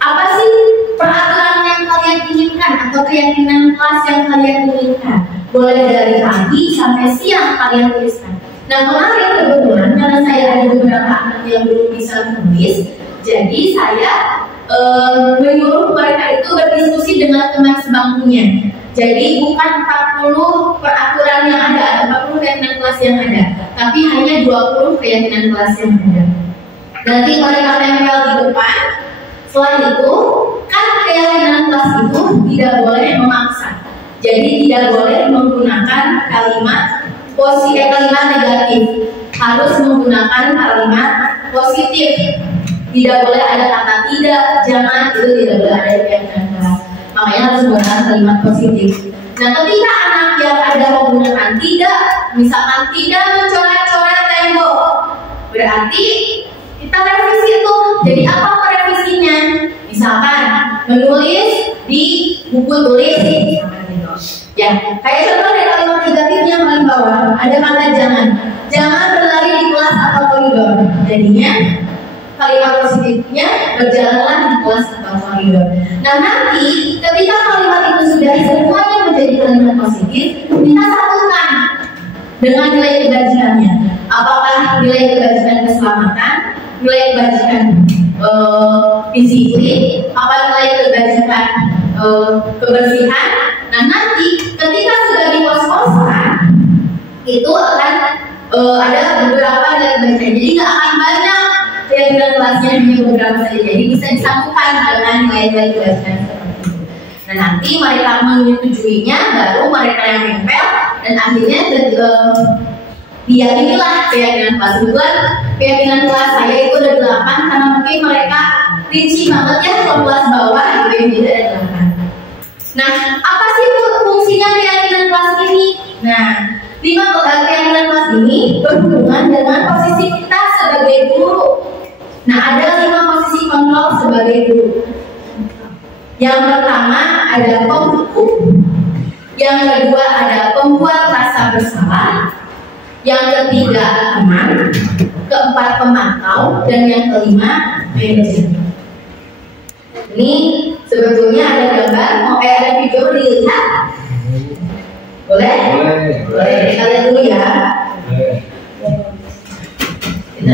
apa sih peraturan yang kalian inginkan atau keyakinan kelas yang kalian inginkan. Boleh dari pagi sampai siang kalian tuliskan. Nah kemarin kebetulan karena saya ada beberapa anak yang belum bisa menulis, jadi saya menyuruh mereka itu berdiskusi dengan teman sebangkunya. Jadi bukan 40 peraturan yang ada atau 40 keyakinan kelas yang ada, tapi hanya 20 keyakinan kelas yang ada. Nanti mereka tempel di depan. Selain itu, kan keyakinan kelas itu tidak boleh memaksa. Jadi tidak boleh menggunakan kalimat kalimat negatif. Harus menggunakan kalimat positif. Tidak boleh ada kata tidak, jangan, itu tidak boleh ada di keyakinan kelas. Makanya harus menggunakan kalimat positif. Nah, ketika anak yang ada menggunakan tidak, misalkan tidak mencoret-coret tembok, berarti kita revisi itu. Jadi apa revisinya? Misalkan menulis di buku tulis, ya. Kayak contoh dari kalimat negatifnya paling bawah ada kata jangan berlari di kelas atau koridor. Jadinya kalimat positifnya berjalanlah di kelas atau koridor. Nah nanti ketika kalimat itu sudah semuanya menjadi kalimat positif, kita satukan dengan nilai kebajikannya. Apakah nilai kebajikan keselamatan, nilai kebajikan disiplin, apa nilai kebajikan kebersihan. Nah nanti ketika sudah dikos-kosan itu akan ada beberapa nilai kebajikan. Jadi nggak akan banyak keyakinan kelasnya, hanya beberapa saja. Jadi bisa disatukan dengan nilai-nilai kebajikan seperti itu. Nah nanti mereka menyetujuinya, baru mereka yang nempel dan akhirnya diyakinilah keyakinan kelas. Bukan keyakinan kelas saya itu ada 8 karena mungkin mereka rinci banget ya ke kelas bawah gitu yang tidak ada 8. Nah apa sih fungsinya keyakinan kelas ini? Nah 5 keyakinan kelas ini berhubungan dengan posisi kita sebagai guru. Nah ada 5 posisi kontrol sebagai guru. Yang pertama ada penghukum, yang kedua ada pembuat rasa bersalah, yang ketiga teman, keempat pemantau, dan yang kelima manajer. Ini sebetulnya ada gambar, mau ada video dilihat? Boleh? Boleh. Kita lihat dulu ya. Kita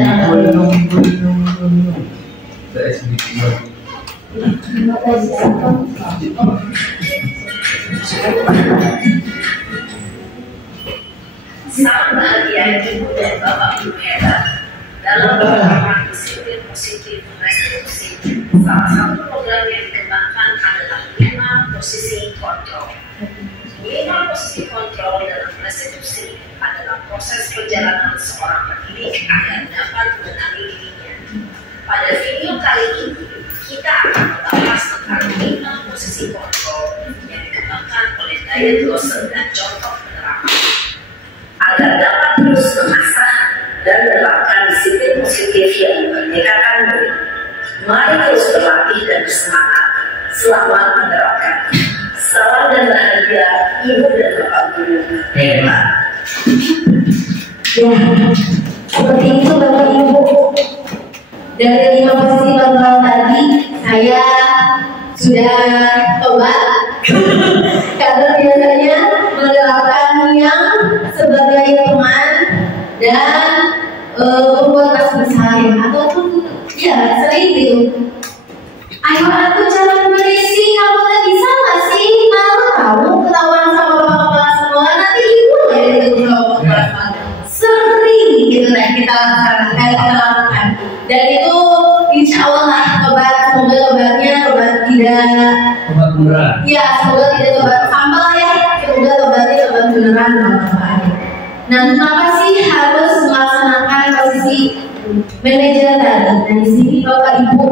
Salam bahagia Ibu dan Bapak Ibu hebat. Dalam program disiplin positif restitusi, salah satu program yang dikembangkan adalah 5 posisi kontrol. 5 posisi kontrol dalam restitusi adalah proses perjalanan seorang pendidik agar dapat mengenali dirinya. Pada video kali ini, kita akan membahas tentang 5 posisi kontrol yang dikembangkan oleh Diane Lawson dan contoh penerapan. Agar dapat terus mengasah dan menerapkan disiplin positif yang memerdekakan diri, mari terus berlatih dan bersemangat selamat menerapkan. Salam dan bahagia Ibu dan Bapak Guru hebat. Ya, seperti itu Bapak Ibu. Dari 5 posisi kontrol tadi saya sudah tobat karena biasanya menerapkan yang sebagai teman dan membuat rasa bersalah ataupun ya sering gitu. Ayo aku jangan berisi, kamu tak bisa nggak sih? Malu kamu ketahuan sama bapak-bapak semua, nanti ibu ya itu bapak-bapak. Sering gitu lah kita lakukan. Dan itu insya Allah lah tobat, semoga tobatnya tobat tidak Obat murah. ya, semoga tidak tobat sambal ya, semoga tobatnya tobat beneran bapak. Nah kenapa sih harus melaksanakan posisi manajer tadi? Nah di sini Bapak Ibu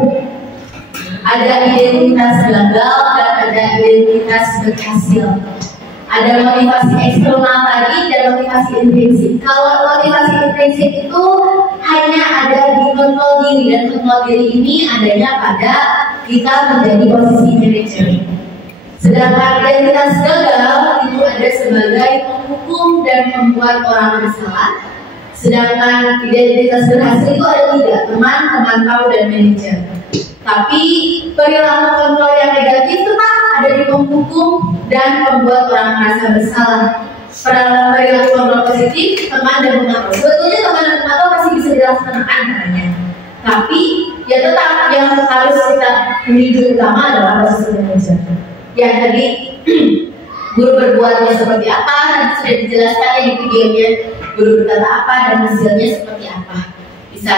ada identitas gagal dan ada identitas berhasil. Ada motivasi eksternal tadi dan motivasi intrinsik. Kalau motivasi intrinsik itu hanya ada di kontrol diri, dan kontrol diri ini adanya pada kita menjadi posisi manajer. Sedangkan identitas gagal itu ada sebagai penghukum dan membuat orang bersalah. Sedangkan identitas berhasil itu ada 3, teman, pemantau, dan manajer. Tapi perilaku kontrol yang negatif tetap ada di penghukum dan membuat orang merasa bersalah. perilaku kontrol positif teman dan pemantau. Sebetulnya teman dan pemantau masih bisa dilaksanakan katanya. Tapi ya tetap yang harus kita menuju utama adalah posisi manajer. Ya tadi guru berbuatnya seperti apa, nanti sudah dijelaskan di videonya. Guru berkata apa dan hasilnya seperti apa. Bisa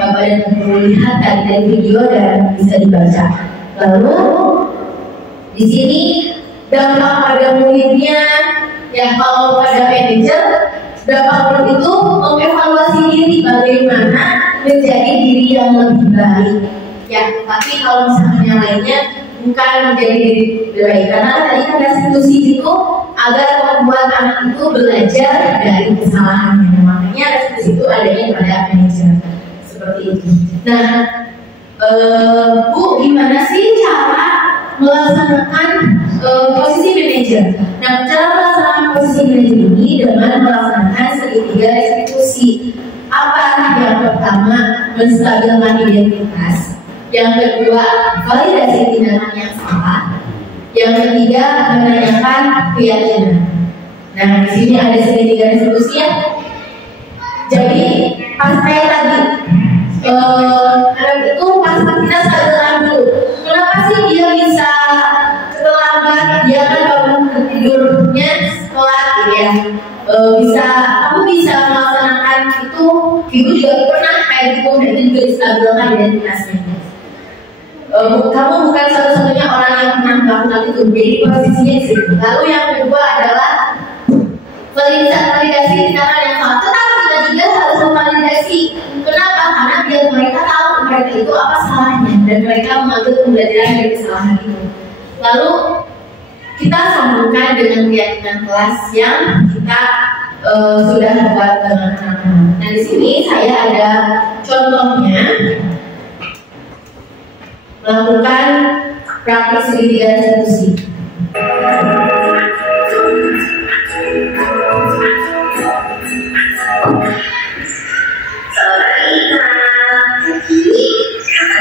Bapak dan Ibu lihat dari video dan bisa dibaca. Lalu di sini dampak pada muridnya, ya kalau pada manajer, dampak murid itu mengevaluasi diri bagaimana menjadi diri yang lebih baik. Ya, tapi kalau misalnya yang lainnya bukan menjadi diri lebih baik, karena tadi kan restitusi itu agar membuat anak itu belajar dari kesalahannya. Makanya restitusi itu adanya pada manajer seperti itu. Nah, Bu, gimana sih cara melaksanakan posisi manajer? Nah, cara melaksanakan posisi manajer ini dengan melaksanakan segitiga restitusi. Apa? Yang pertama, menstabilkan identitas. Yang kedua, validasi tindakan yang salah. Yang ketiga, menanyakan keyakinan. Nah, di sini ada segitiga restitusi ya. Jadi, pas kayak tadi, anak itu pas kita stabilkan dulu. Kenapa sih dia bisa terlambat? Dia kan bangun tidurnya telat gitu ya. Kamu bisa melaksanakan itu. Ibu juga pernah kayak gitu, dan itu juga distabilkan identitasnya. Kamu bukan satu-satunya orang yang pernah melakukan itu. Jadi posisinya di situ. Lalu yang kedua adalah validasi tindakan yang salah. Tetapi kita juga harus memvalidasi. Kenapa? Karena biar mereka tahu mereka itu apa salahnya dan mereka mengambil pembelajaran dari kesalahan itu. Lalu kita sambungkan dengan keyakinan kelas yang kita sudah buat dengan anak-anak. Nah, di sini saya ada contohnya melakukan praktik segitiga restitusi.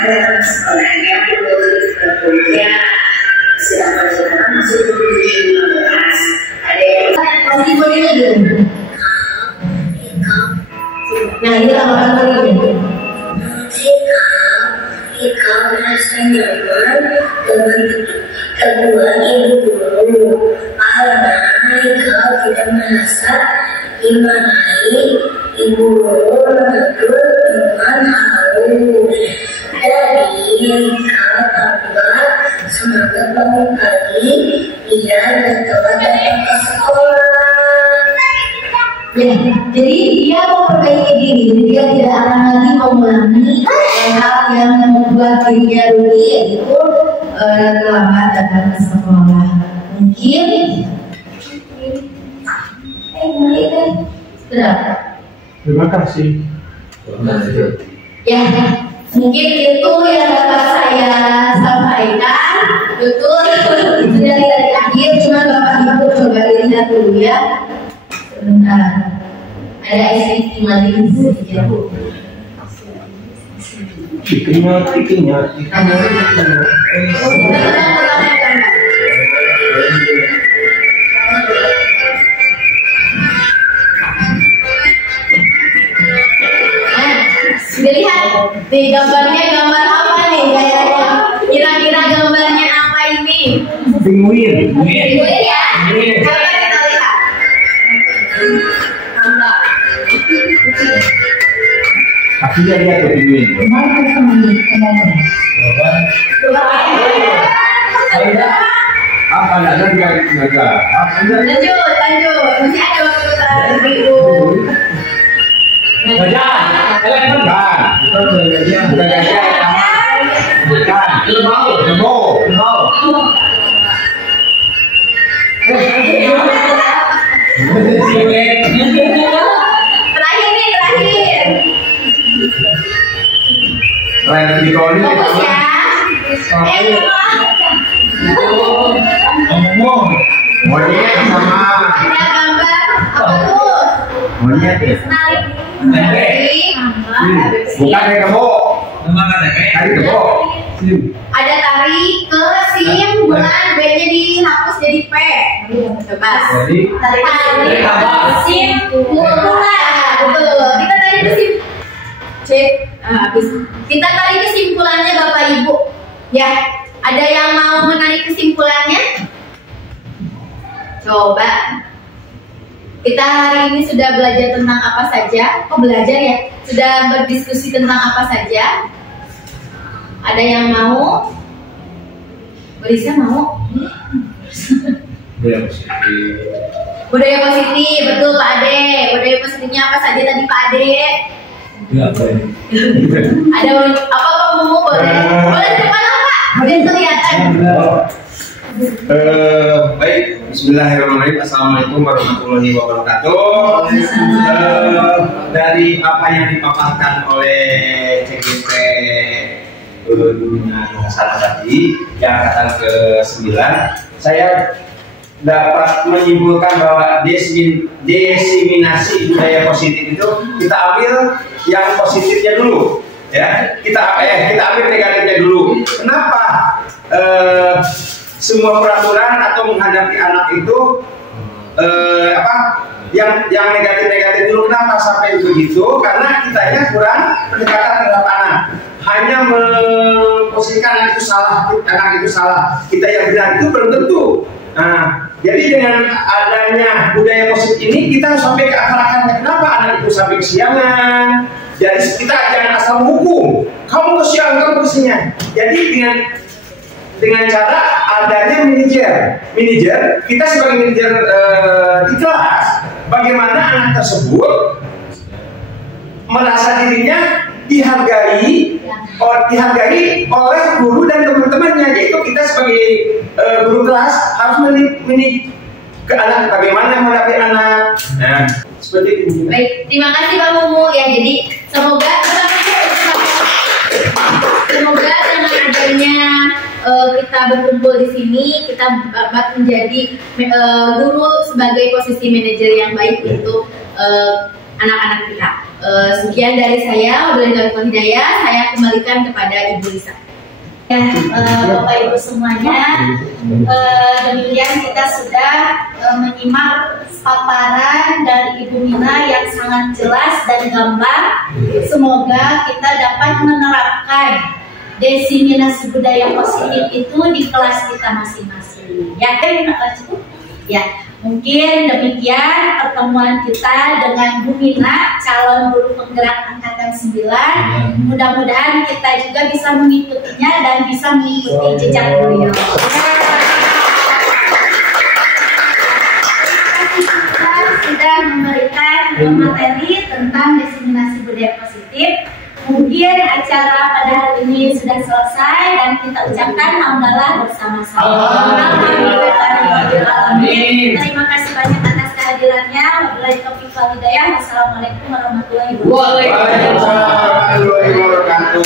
Ada sekolahnya berkuliah sedang masuk ke 2015. Ada yang Pasti boleh gitu. Nah, ini lamaran lagi. Jika merasa nyaman dengan kedua ibu guru, karena jika tidak merasa dimarahi, ibu guru menegur dengan halus. Jadi jika tambah semangat bangun pagi, dia telah datang ke sekolah. Ya, jadi dia memperbaiki diri, jadi dia tidak akan lagi mengulangi hal yang membuat dirinya rugi, yaitu terlambat datang ke sekolah. Mungkin, sudah. Terima kasih. Ya, mungkin itu yang dapat saya sampaikan. Betul, sudah dari akhir, cuma Bapak Ibu coba lihat dulu ya. Sebentar, ada estimasi sedikit. Ikinya. Dilihat di gambarnya, gambar apa nih kayaknya? Kira-kira gambarnya apa ini? Penguin. Penguin ya? Coba kita lihat. Kakinya lihat tuh penguin. Apa ada juga naga? Lanjut. Masih ada waktu Ibu. Bukan. Terakhir. Fokus ya. Monyet sama. Ada gambar apa tuh? Monyet ya. Tarik. Bukan kayak kebo. Tadi kebo. Ada tarik kesimpulan, B-nya dihapus jadi P. Coba. Jadi Tarik kesimpulan. Betul. Kita tarik kita tarik kesimpulannya Bapak Ibu. Ya, ada yang mau menarik kesimpulannya? Coba. Kita hari ini sudah belajar tentang apa saja? Oh, belajar ya? Sudah berdiskusi tentang apa saja? Ada yang mau? Berisa mau? budaya positif. Budaya positif, betul Pak Ade. Budaya positifnya apa saja tadi Pak Ade? Itu apa ini? Ada apa Pak Mumu? Boleh? Boleh depan Pak? Biar kelihatan. Baik, Bismillahirrahmanirrahim. Assalamualaikum warahmatullahi wabarakatuh. Dari apa yang dipaparkan oleh CGP Hasanah tadi, yang angkatan ke-9, saya dapat menyimpulkan bahwa diseminasi budaya positif itu kita ambil yang positifnya dulu, ya. Kita ambil negatifnya dulu. Kenapa? Semua peraturan atau menghadapi anak itu yang negatif dulu. Kenapa sampai begitu? Karena kitanya kurang pendekatan terhadap anak, hanya memposisikan anak itu salah, kita yang benar itu belum tentu. Nah, jadi dengan adanya budaya positif ini kita harus sampai ke akar-akarnya. Kenapa anak itu sampai kesiangan? Jadi kita jangan asal menghukum, kamu kesiangan, kamu kesiangan. Jadi dengan cara adanya manajer, kita sebagai manajer di kelas, bagaimana anak tersebut merasa dirinya dihargai oleh guru dan teman-temannya. Yaitu kita sebagai guru kelas harus mendidik ke anak, bagaimana menghadapi anak. Nah, seperti itu. Baik, terima kasih Pak Mumu ya. Jadi semoga dengan adanya kita berkumpul di sini, kita dapat menjadi guru sebagai posisi manajer yang baik untuk anak-anak kita. Sekian dari saya, wabillahi taufiq wal hidayah. Saya kembalikan kepada Ibu Lisa. Ya, Bapak Ibu semuanya, demikian kita sudah menyimak paparan dari Ibu Mina yang sangat jelas dan gamblang. Semoga kita dapat menerapkan diseminasi budaya positif itu di kelas kita masing-masing. Ya, cukup? Ya, mungkin demikian pertemuan kita dengan Bu Mina, calon guru penggerak angkatan 9. Mudah-mudahan kita juga bisa mengikutinya dan bisa mengikuti jejak beliau. Kita sudah memberikan materi tentang diseminasi budaya positif. Mungkin acara pada hari ini sudah selesai dan kita ucapkan hamdalah bersama-sama. Alhamdulillahirobbilalamin. Terima kasih banyak atas kehadirannya. Wabillahi taufiq wal hidayah. Wassalamualaikum warahmatullahi wabarakatuh. Waalaikumsalam warahmatullahi wabarakatuh.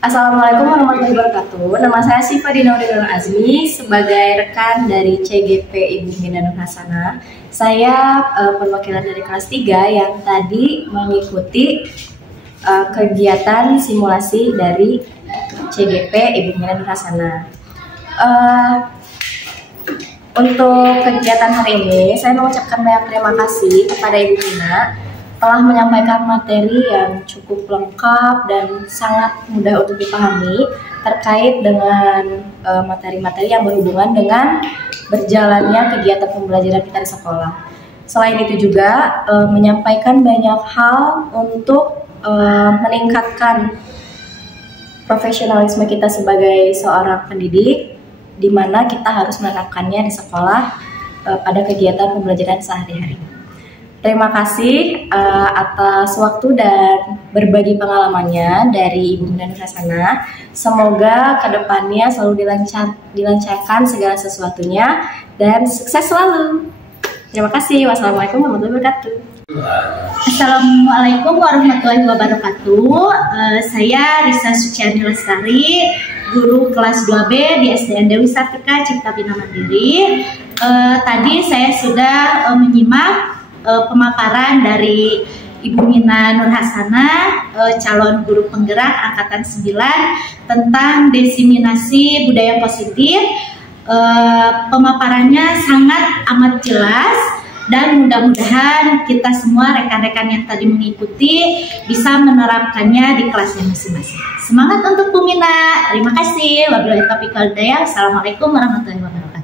Assalamualaikum warahmatullahi wabarakatuh. Nama saya Syifa Dinaudin Azmi sebagai rekan dari CGP Ibu Mina Nur Hasanah. Saya perwakilan dari kelas 3 yang tadi mengikuti kegiatan simulasi dari CGP Ibu Mina Nur Hasanah. Untuk kegiatan hari ini, saya mengucapkan banyak terima kasih kepada Ibu Mina telah menyampaikan materi yang cukup lengkap dan sangat mudah untuk dipahami terkait dengan materi-materi yang berhubungan dengan berjalannya kegiatan pembelajaran kita di sekolah. Selain itu juga menyampaikan banyak hal untuk meningkatkan profesionalisme kita sebagai seorang pendidik, di mana kita harus menerapkannya di sekolah pada kegiatan pembelajaran sehari-hari. Terima kasih atas waktu dan berbagi pengalamannya dari Ibu Mina Nur Hasanah. Semoga kedepannya selalu dilancarkan segala sesuatunya dan sukses selalu. Terima kasih. Wassalamualaikum warahmatullahi wabarakatuh. Assalamualaikum warahmatullahi wabarakatuh. Saya Risa Suciani Lestari, guru kelas 2B di SDN Dewi Sartika Cipta Bina Mandiri. Tadi saya sudah menyimak pemaparan dari Ibu Mina Nur Hasanah, calon guru penggerak angkatan 9 tentang diseminasi budaya positif. Pemaparannya sangat amat jelas dan mudah-mudahan kita semua rekan-rekan yang tadi mengikuti bisa menerapkannya di kelasnya masing-masing. Semangat untuk Bu Mina. Terima kasih. Wabillahi taufiq wal hidayah. Assalamualaikum warahmatullahi wabarakatuh.